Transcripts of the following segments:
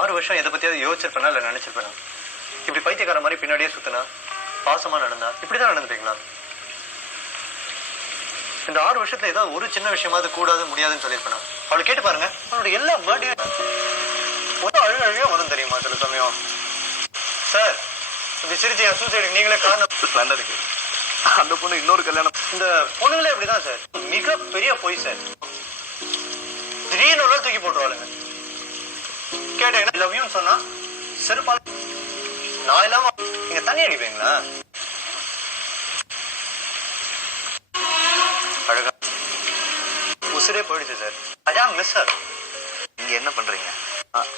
6 வருஷம் எதை பத்தியாவது யோசிச்சிருப்பேனா இல்ல நினைச்சிருப்பேனா? இப்படி பைத்தியக்கார மாதிரி பின்னாடியே சுத்தினா, பாசமா நடந்தா இப்படிதான் நடந்துப்பீங்களா? இந்த 6 வருஷத்துல ஏதாவது ஒரு சின்ன விஷயமாவது கூடாது முடியாதுன்னு சொல்லியிருப்பேனா? அவளை கேட்டு பாருங்க. அவனோட எல்லா பர்த்டே ஒரு அழுகையா வரும் தெரியுமா சில சமயம். சார், இப்படி சிரிச்சு சூசைடுக்கு நீங்களே காரணம் இருக்கு. அந்த பொண்ணு இன்னொரு கல்யாணம். இந்த பொண்ணுங்களே இப்படிதான் சார். மிகப்பெரிய பொய் சார். திடீர்னு ஒரு நாள் தூக்கி போட்டுருவாளுங்க. கேட்டீங்கன்னா லவ் யூன்னு சொன்னா செருப்பால நான் இல்லாம நீங்க தண்ணி அடிப்பீங்களா? அழகா உசுரே போயிடுச்சு சார். அதான் மிஸ் சார். நீங்க என்ன பண்றீங்க?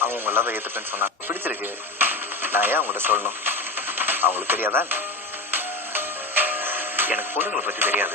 அவங்க உங்க லவ் ஏத்துப்பேன்னு சொன்னா பிடிச்சிருக்கு. நான் ஏன் உங்கள்கிட்ட சொல்லணும்? அவங்களுக்கு தெரியாதா? எனக்கு பொண்ணுங்களை பத்தி தெரியாது.